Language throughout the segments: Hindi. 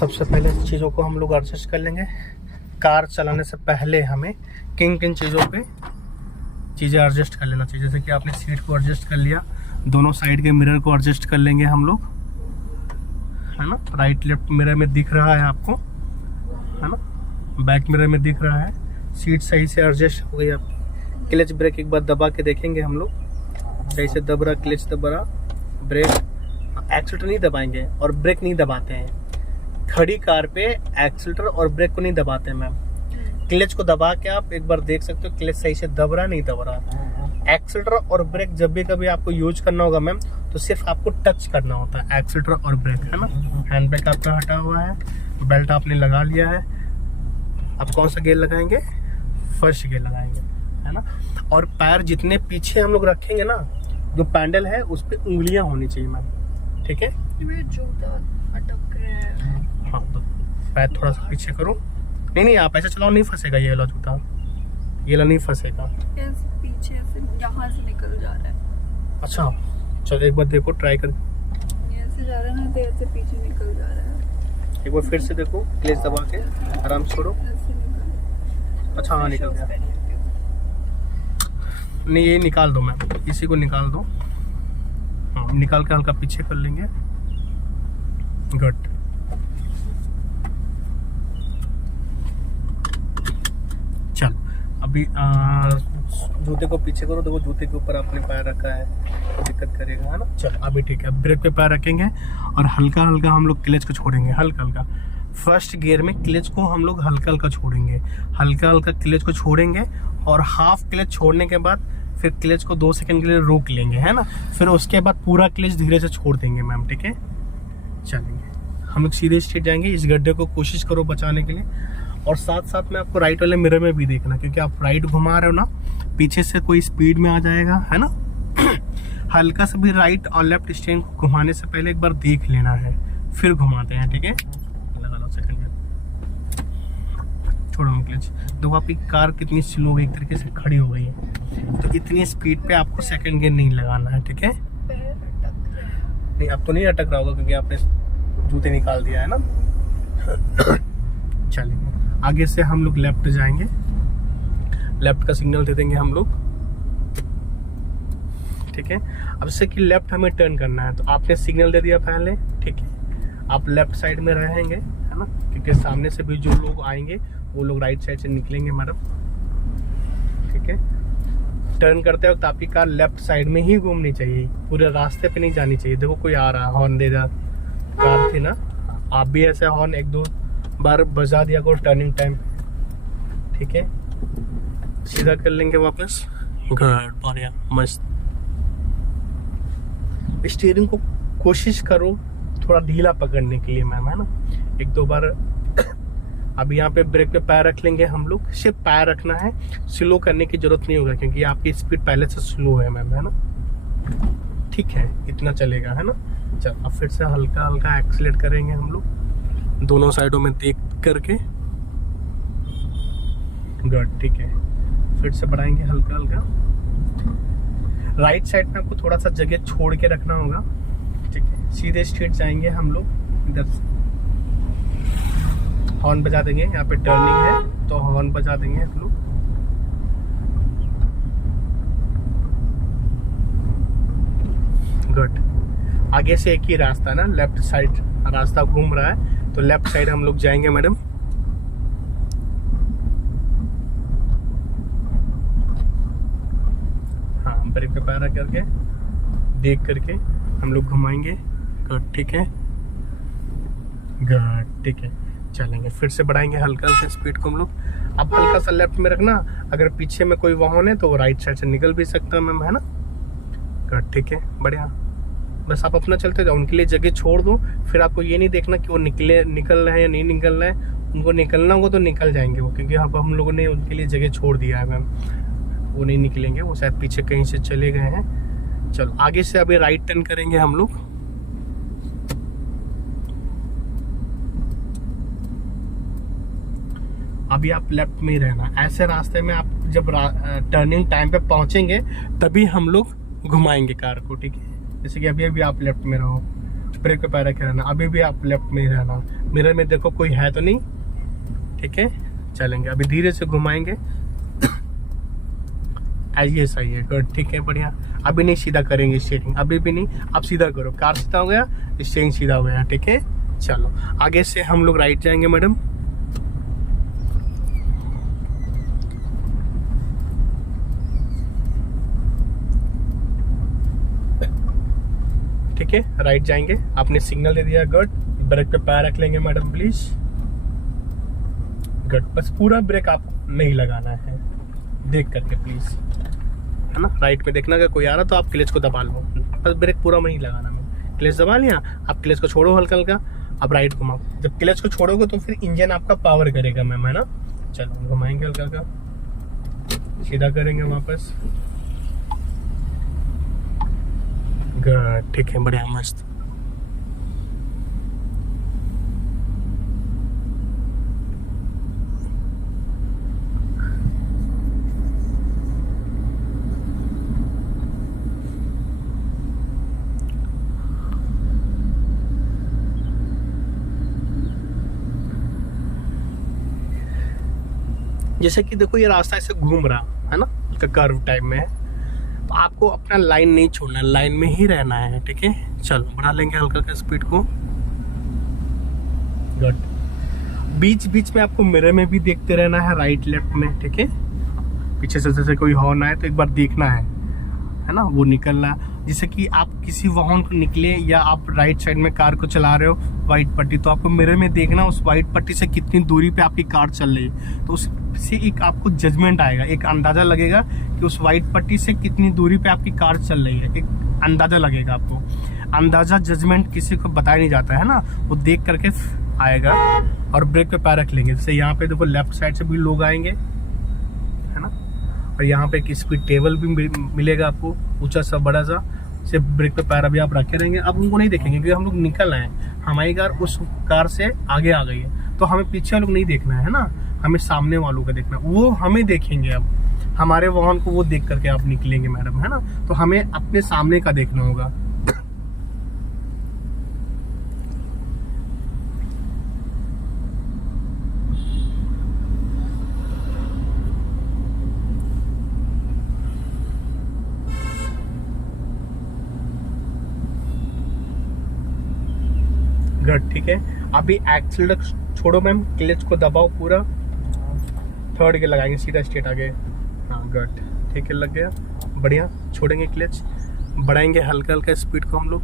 सबसे पहले चीज़ों को हम लोग एडजस्ट कर लेंगे। कार चलाने से पहले हमें किन किन चीज़ों पे चीज़ें एडजस्ट कर लेना चाहिए। जैसे कि आपने सीट को एडजस्ट कर लिया, दोनों साइड के मिरर को एडजस्ट कर लेंगे हम लोग, है ना। राइट लेफ्ट मिरर में दिख रहा है आपको, है ना, बैक मिरर में दिख रहा है। सीट सही से एडजस्ट हो गई आपकी। क्लच ब्रेक एक बार दबा के देखेंगे हम लोग, सही से दब रहा, क्लच दब रहा, ब्रेक। एक्सीलेटर नहीं दबाएंगे और ब्रेक नहीं दबाते हैं। खड़ी कार पे एक्सीलेटर और ब्रेक को नहीं दबाते हैं मैम। क्लच को दबा के आप एक बार देख सकते हो क्लच सही से दब रहा नहीं दब रहा। एक्सीलेटर और ब्रेक जब भी कभी आपको यूज करना होगा मैम, तो सिर्फ आपको टच करना होता है एक्सीलेटर और ब्रेक, है ना। हैंड ब्रेक आपका हटा हुआ है, बेल्ट आपने लगा लिया है। आप कौन सा गियर लगाएंगे? फर्स्ट गियर लगाएंगे, है ना। और पैर जितने पीछे हम लोग रखेंगे ना, जो पैडल है उस पर उंगलियां होनी चाहिए मैम, ठीक है। जूता अटक रहा है। हाँ, तो पैर थोड़ा सा पीछे करो। नहीं, आप ऐसे चलाओ, नहीं फंसेगा ये वाला जूता, ये वाला नहीं फंसेगा। पीछे से यहाँ से निकल जा रहा है। अच्छा, चलो एक बार देखो, ट्राई कर। ऐसे जा रहा है ना, देर से पीछे निकल जा रहा है। एक बार फिर से देखो, क्लच दबा के आराम से छोड़ो। अच्छा, हाँ निकल गया। नहीं, ये निकाल दो मैम, इसी को निकाल दो। हाँ, निकाल के हल्का पीछे कर लेंगे। गुड। चलो अभी जूते को पीछे करो। देखो जूते के ऊपर आपने पैर रखा है तो दिक्कत करेगा, है ना। चलो अभी ठीक है। ब्रेक पे पैर रखेंगे और हल्का हल्का हम लोग क्लच को छोड़ेंगे, हल्का हल्का। फर्स्ट गियर में क्लच को हम लोग हल्का हल्का छोड़ेंगे, हल्का हल्का क्लच को छोड़ेंगे। और हाफ क्लच छोड़ने के बाद फिर क्लच को 2 सेकंड के लिए रोक लेंगे, है ना। फिर उसके बाद पूरा क्लच धीरे से छोड़ देंगे मैम, ठीक है। चलेंगे हम लोग सीधे स्ट्रेट जाएंगे। इस गड्ढे को कोशिश करो बचाने के लिए। और साथ साथ में आपको राइट वाले मिरर में भी देखना, क्योंकि आप राइट घुमा रहे हो ना, पीछे से कोई स्पीड में आ जाएगा, है ना। हल्का सा भी राइट और लेफ्ट स्टेयरिंग को घुमाने से पहले एक बार देख लेना है, फिर घुमाते हैं, ठीक है। लगा लो सेकंड में, छोड़ो क्लच। देखो आपकी कार कितनी स्लो एक तरीके से खड़ी हो गई है। तो इतनी स्पीड पे आपको सेकंड गियर नहीं लगाना है, ठीक है। नहीं, अब तो नहीं अटक रहा होगा क्योंकि आपने जूते निकाल दिया है ना। चलेंगे आगे से हम लोग लेफ्ट जाएंगे, लेफ्ट का सिग्नल दे देंगे हम लोग, ठीक है। अब से कि लेफ्ट हमें टर्न करना है, तो आपने सिग्नल दे दिया पहले, ठीक है। आप लेफ्ट साइड में रहेंगे, है ना, क्योंकि सामने से भी जो लोग आएंगे वो लोग राइट साइड से निकलेंगे मैडम, ठीक है। टर्न करते वक्त आपकी कार लेफ्ट साइड में ही घूमनी चाहिए, पूरे रास्ते पे नहीं जानी चाहिए। देखो कोई आ रहा है, हॉर्न दे रहा, कार थी ना, आप भी ऐसे हॉर्न 1-2 बार बजा दिया करो टर्निंग टाइम, ठीक है। सीधा कर लेंगे वापस। गुड, बढ़िया, मस्त। स्टीयरिंग को कोशिश करो थोड़ा ढीला पकड़ने के लिए मैम, है ना। 1-2 बार। अब यहाँ पे ब्रेक पे पैर रख लेंगे हम लोग, सिर्फ पैर रखना है, स्लो करने की जरूरत नहीं होगा क्योंकि आपकी स्पीड पहले से स्लो है मैम, है ना, ठीक है। इतना चलेगा, है ना। चल अब फिर से हल्का हल्का एक्सीलेट करेंगे हम लोग, दोनों साइडों में देख करके। गुड, ठीक है। फिर से बढ़ाएंगे हल्का हल्का। राइट साइड में आपको थोड़ा सा जगह छोड़ के रखना होगा, ठीक है। सीधे स्ट्रेट जाएंगे हम लोग। इधर हॉर्न बजा देंगे, यहाँ पे टर्निंग है तो हॉर्न बजा देंगे हम लोग। गुड। आगे से एक ही रास्ता ना, लेफ्ट साइड रास्ता घूम रहा है, तो लेफ्ट साइड हम लोग जाएंगे मैडम। हाँ, ब्रेक पे पैर करके देख करके हम लोग घुमाएंगे। गुड, ठीक है। गुड, ठीक है। चलेंगे फिर से बढ़ाएंगे हल्का हल्का स्पीड को हम लोग। अब हल्का सा लेफ्ट में रखना, अगर पीछे में कोई वाहन है तो वो राइट साइड से निकल भी सकता है मैम, है ना। गुड, ठीक है, बढ़िया। बस आप अपना चलते जाओ, उनके लिए जगह छोड़ दो। फिर आपको ये नहीं देखना कि वो निकल रहे हैं या नहीं निकल रहे हैं। उनको निकलना होगा तो निकल जाएंगे वो, क्योंकि अब हम लोगों ने उनके लिए जगह छोड़ दिया है मैम। वो नहीं निकलेंगे, वो शायद पीछे कहीं से चले गए हैं। चलो आगे से अभी राइट टर्न करेंगे हम लोग। अभी आप लेफ्ट में ही रहना। ऐसे रास्ते में आप जब टर्निंग टाइम पे पहुंचेंगे तभी हम लोग घुमाएंगे कार को, ठीक है। जैसे कि अभी आप लेफ्ट में रहो, ब्रेक पे पैर रखे रहना। अभी भी आप लेफ्ट में ही रहना, मिरर में देखो कोई है तो नहीं, ठीक है। चलेंगे अभी धीरे से घुमाएंगे, ये सही है, गुड, ठीक है, बढ़िया। अभी नहीं सीधा करेंगे स्टीयरिंग, अभी भी नहीं, आप सीधा करो, कार सीधा हो गया, स्टीयरिंग सीधा हो गया, ठीक है। चलो आगे से हम लोग राइट जाएंगे मैडम, ठीक है, राइट जाएंगे। आपने सिग्नल दे दिया, गुड। ब्रेक पे पैर रख लेंगे मैडम प्लीज, गुड। बस पूरा ब्रेक आपको नहीं लगाना है, देख करके प्लीज, है ना। राइट में देखना, अगर कोई आ रहा तो आप क्लच को दबा लो, बस ब्रेक पूरा नहीं लगाना। मैं क्लच दबा लिया, आप क्लच को छोड़ो हल्का हल्का, अब राइट घुमाओ। जब क्लच को छोड़ोगे तो फिर इंजन आपका पावर करेगा मैम, है ना। चलो घुमाएंगे हल्का हल्का, सीधा करेंगे वापस, गुड, ठीक है, बढ़िया, मस्त। जैसे कि देखो ये रास्ता ऐसे घूम रहा है ना, कर्व टाइप में है, तो आपको अपना लाइन नहीं छोड़ना, लाइन में ही रहना है, ठीक है। चलो बढ़ा लेंगे हल्का का स्पीड को, गुड। बीच बीच में आपको मिरर में भी देखते रहना है, राइट लेफ्ट में, ठीक है। पीछे से जैसे कोई हॉर्न आए तो एक बार देखना है ना, वो निकलना। जैसे कि आप किसी वाहन को निकले या आप राइट साइड में कार को चला रहे हो, वाइट पट्टी, तो आपको मिरर में देखना उस वाइट पट्टी से कितनी दूरी पे आपकी कार चल रही है, तो उससे एक आपको जजमेंट आएगा, एक अंदाजा लगेगा कि उस वाइट पट्टी से कितनी दूरी पे आपकी कार चल रही है, एक अंदाजा लगेगा आपको। अंदाजा जजमेंट किसी को बताया नहीं जाता है ना, वो देख करके आएगा। और ब्रेक पे पैर रख लेंगे, जैसे यहाँ पे देखो लेफ्ट साइड से भी लोग आएंगे, है ना, और यहाँ पे एक स्पीड टेबल भी मिलेगा आपको, ऊंचा सा बड़ा सा। सिर्फ ब्रेक पे पैर अभी आप रखे रहेंगे, अब उनको नहीं देखेंगे क्योंकि हम लोग निकल आए हैं, हमारी कार उस कार से आगे आ गई है, तो हमें पीछे वालों को नहीं देखना है ना, हमें सामने वालों को देखना, वो हमें देखेंगे। अब हमारे वाहन को वो देख करके आप निकलेंगे मैडम, है ना, तो हमें अपने सामने का देखना होगा। गुड, ठीक है। अभी एक्सीलरेटर छोड़ो मैम, क्लच को दबाओ पूरा, थर्ड गियर लगाएंगे, सीधा स्ट्रेट आगे, हाँ गुड, ठीक है, लग गया, बढ़िया। छोड़ेंगे क्लच, बढ़ाएंगे हल्का हल्का स्पीड को। हम लोग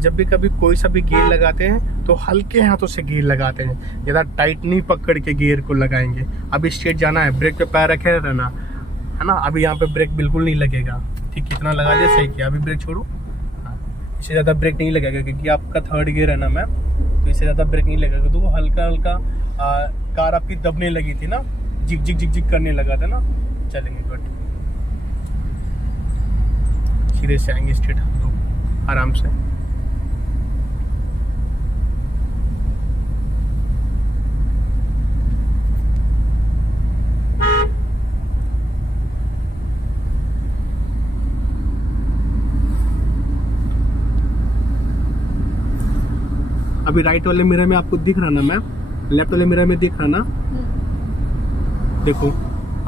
जब भी कभी कोई सा भी गियर लगाते हैं तो हल्के हाथों से गियर लगाते हैं, ज़्यादा टाइट नहीं पकड़ के गियर को लगाएंगे। अभी स्ट्रेट जाना है, ब्रेक पे पैर रखे रहना, है ना। अभी यहाँ पे ब्रेक बिल्कुल नहीं लगेगा, ठीक, कितना लगा दिया, सही किया। अभी ब्रेक छोड़ो, इससे ज़्यादा ब्रेक नहीं लगेगा क्योंकि आपका थर्ड गियर है ना मैम, तो इससे ज़्यादा ब्रेक नहीं लगेगा। तो वो हल्का हल्का कार आपकी दबने लगी थी ना, जिग जिग जिग जिग करने लगा था ना। चलेंगे, गुड, सीधे से आएंगे स्ट्रेट हम लोग आराम से। अभी राइट वाले मिरर में आपको दिख रहा ना मैम, लेफ्ट वाले मिरर में दिख रहा ना, देखो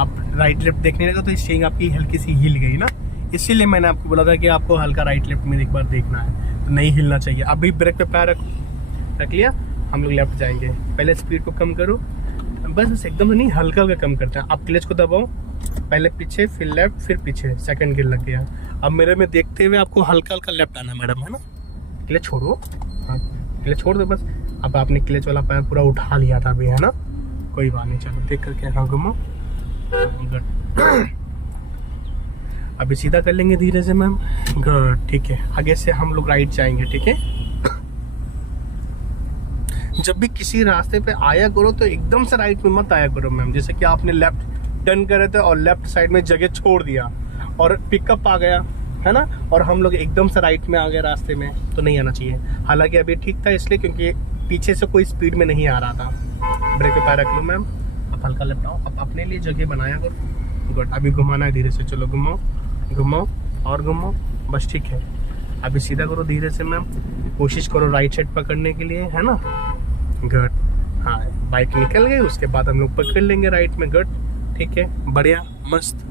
आप राइट लेफ्ट देखने लगा तो स्टीयरिंग आपकी हल्की सी हिल गई ना, इसीलिए मैंने आपको बोला था कि आपको हल्का राइट लेफ्ट में एक बार देखना है, तो नहीं हिलना चाहिए। अभी ब्रेक पे पैर रख लिया, हम लोग लेफ्ट जाएंगे। पहले स्पीड को कम करो, बस एकदम नहीं, हल्का हल्का कम करते हैं। आप क्लच को दबाओ, पहले पीछे फिर लेफ्ट फिर पीछे, सेकंड गियर लग गया। अब मिरर में देखते हुए आपको हल्का हल्का लेफ्ट आना मैडम, है ना। क्लच छोड़ो, हाँ क्लच छोड़ दो बस। अब आपने क्लच वाला पैर पूरा उठा लिया था अभी, है ना, कोई बात नहीं। चलो देख करके हाँ घूमो, अभी सीधा कर लेंगे धीरे से मैम, गुड, ठीक है। आगे से हम लोग राइट जाएंगे, ठीक है। जब भी किसी रास्ते पे आया करो तो एकदम से राइट में मत आया करो मैम। जैसे कि आपने लेफ्ट टर्न करे थे और लेफ्ट साइड में जगह छोड़ दिया और पिकअप आ गया, है ना, और हम लोग एकदम से राइट में आ गए रास्ते में, तो नहीं आना चाहिए। हालांकि अभी ठीक था इसलिए क्योंकि पीछे से कोई स्पीड में नहीं आ रहा था। ब्रेक पे पैर रख लो मैम, अब हल्का लेफ्ट आओ, अब अपने लिए जगह बनाया करो, गुड। अभी घुमाना है धीरे से, चलो घुमाओ घुमाओ और घुमाओ, बस ठीक है। अभी सीधा करो धीरे से मैम, कोशिश करो राइट साइड पकड़ने के लिए, है ना। गुड। हाँ, बाइक निकल गई, उसके बाद हम लोग पकड़ लेंगे राइट में। गुड, ठीक है, बढ़िया, मस्त।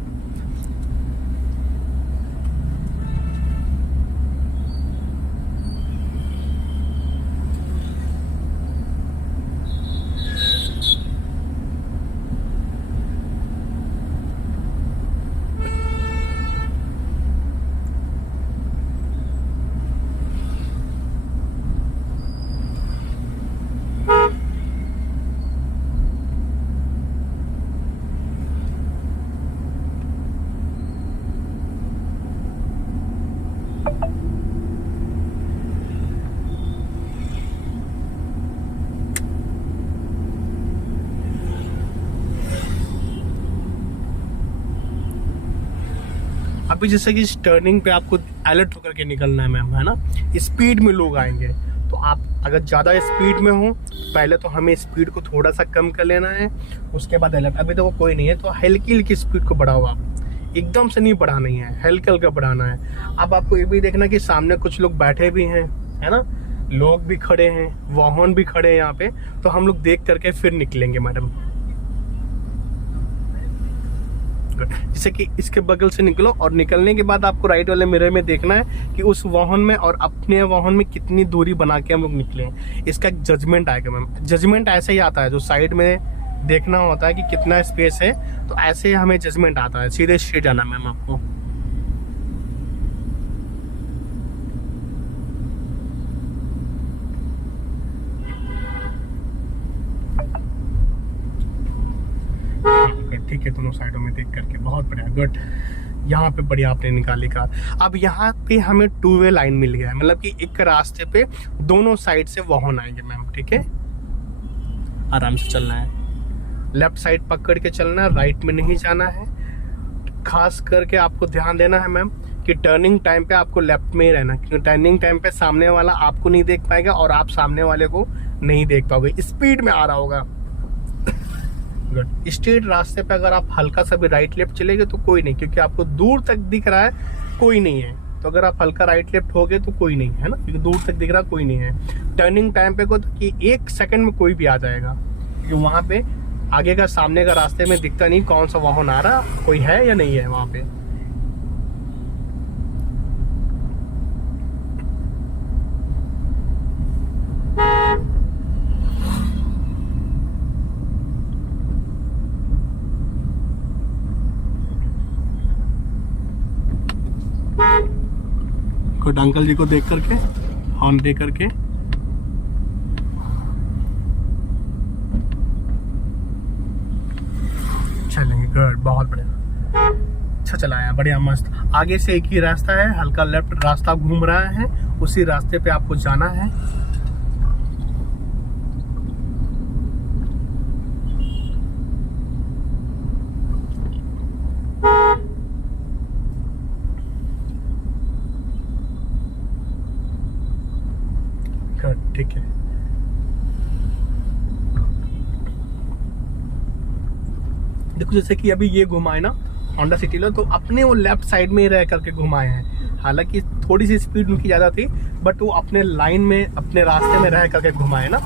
अभी जैसे कि इस टर्निंग पे आपको अलर्ट होकर के निकलना है मैम, है ना। स्पीड में लोग आएंगे, तो आप अगर ज़्यादा स्पीड में हो, पहले तो हमें स्पीड को थोड़ा सा कम कर लेना है, उसके बाद अलर्ट। अभी तो वो कोई नहीं है, तो हल्की हल्की स्पीड को बढ़ाओ आप, एकदम से नहीं बढ़ाना है, हल्का हल्का बढ़ाना है। अब आपको ये भी देखना कि सामने कुछ लोग बैठे भी हैं, है ना, लोग भी खड़े हैं, वाहन भी खड़े हैं यहाँ पे, तो हम लोग देख करके फिर निकलेंगे मैडम। जैसे कि इसके बगल से निकलो, और निकलने के बाद आपको राइट वाले मिरर में देखना है कि उस वाहन में और अपने वाहन में कितनी दूरी बना के हम लोग निकले। इसका एक जजमेंट आएगा मैम। जजमेंट ऐसे ही आता है, जो साइड में देखना होता है कि कितना स्पेस है, तो ऐसे हमें जजमेंट आता है। सीधे स्ट्रेट जाना मैम आपको। ठीक है, दोनों साइडों में देख करके बहुत बढ़िया। गुड, यहाँ पे बढ़िया आपने निकाली कार। अब यहाँ पे हमें 2 वे लाइन मिल गया है, मतलब कि एक रास्ते पे दोनों साइड से वाहन आएंगे मैम। ठीक है, आराम से चलना है, लेफ्ट साइड पकड़ के चलना है, राइट में नहीं जाना है। खास करके आपको ध्यान देना है मैम कि टर्निंग टाइम पे आपको लेफ्ट में ही रहना, क्योंकि टर्निंग टाइम पे सामने वाला आपको नहीं देख पाएगा और आप सामने वाले को नहीं देख पाओगे, स्पीड में आ रहा होगा। गुड। स्ट्रेट रास्ते पे अगर आप हल्का सा भी राइट लेफ्ट चलेंगे तो कोई नहीं, क्योंकि आपको दूर तक दिख रहा है कोई नहीं है। तो अगर आप हल्का राइट लेफ्ट हो गए तो कोई नहीं है ना, क्योंकि दूर तक दिख रहा कोई नहीं है। टर्निंग टाइम पे को कि 1 सेकंड में कोई भी आ जाएगा, क्योंकि वहां पे आगे का सामने का रास्ते में दिखता नहीं कौन सा वाहन आ रहा, कोई है या नहीं है वहां पे। गुड, अंकल जी को देख करके हॉर्न दे करके। चलेंगे। गुड, बहुत बढ़िया, अच्छा चलाया, बढ़िया, मस्त। आगे से एक ही रास्ता है, हल्का लेफ्ट रास्ता घूम रहा है, उसी रास्ते पे आपको जाना है। ठीक है, देखो जैसे कि अभी ये घुमाए ना होंडा सिटी लो, तो अपने वो लेफ्ट साइड में ही रह करके घुमाए हैं। हालांकि थोड़ी सी स्पीड उनकी ज्यादा थी, बट वो अपने लाइन में, अपने रास्ते में रह करके घुमाए ना।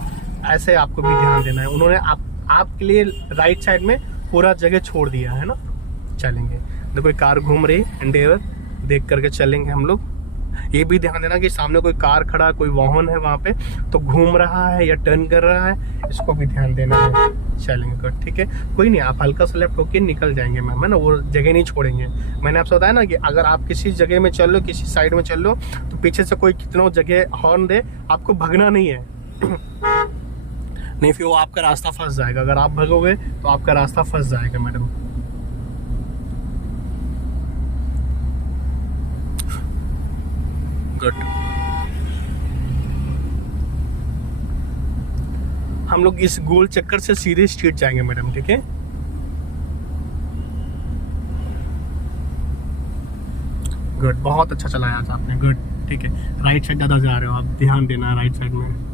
ऐसे आपको भी ध्यान देना है। उन्होंने आपके लिए राइट साइड में पूरा जगह छोड़ दिया है ना। चलेंगे, देखो कार घूम रही, एंडेवर देख करके चलेंगे हम लोग। ये भी ध्यान देना कि सामने कोई कार खड़ा, कोई वाहन है वहां पे, तो घूम रहा है या टर्न कर रहा है, इसको भी ध्यान देना है। चलेंगे, ठीक है, कोई नहीं, आप हल्का सा लेफ्ट होके निकल जाएंगे मैम, है ना, वो जगह नहीं छोड़ेंगे। मैंने आपसे बताया ना कि अगर आप किसी जगह में चल लो, किसी साइड में चल लो, तो पीछे से कोई कितना जगह हॉर्न दे, आपको भगना नहीं है। नहीं, फिर वो आपका रास्ता फंस जाएगा। अगर आप भगोगे तो आपका रास्ता फंस जाएगा मैडम। गुड, हम लोग इस गोल चक्कर से सीधे स्ट्रीट जाएंगे मैडम। ठीक है, गुड, बहुत अच्छा चलाया था आपने। गुड, ठीक है, राइट साइड ज्यादा जा रहे हो आप, ध्यान देना राइट साइड में।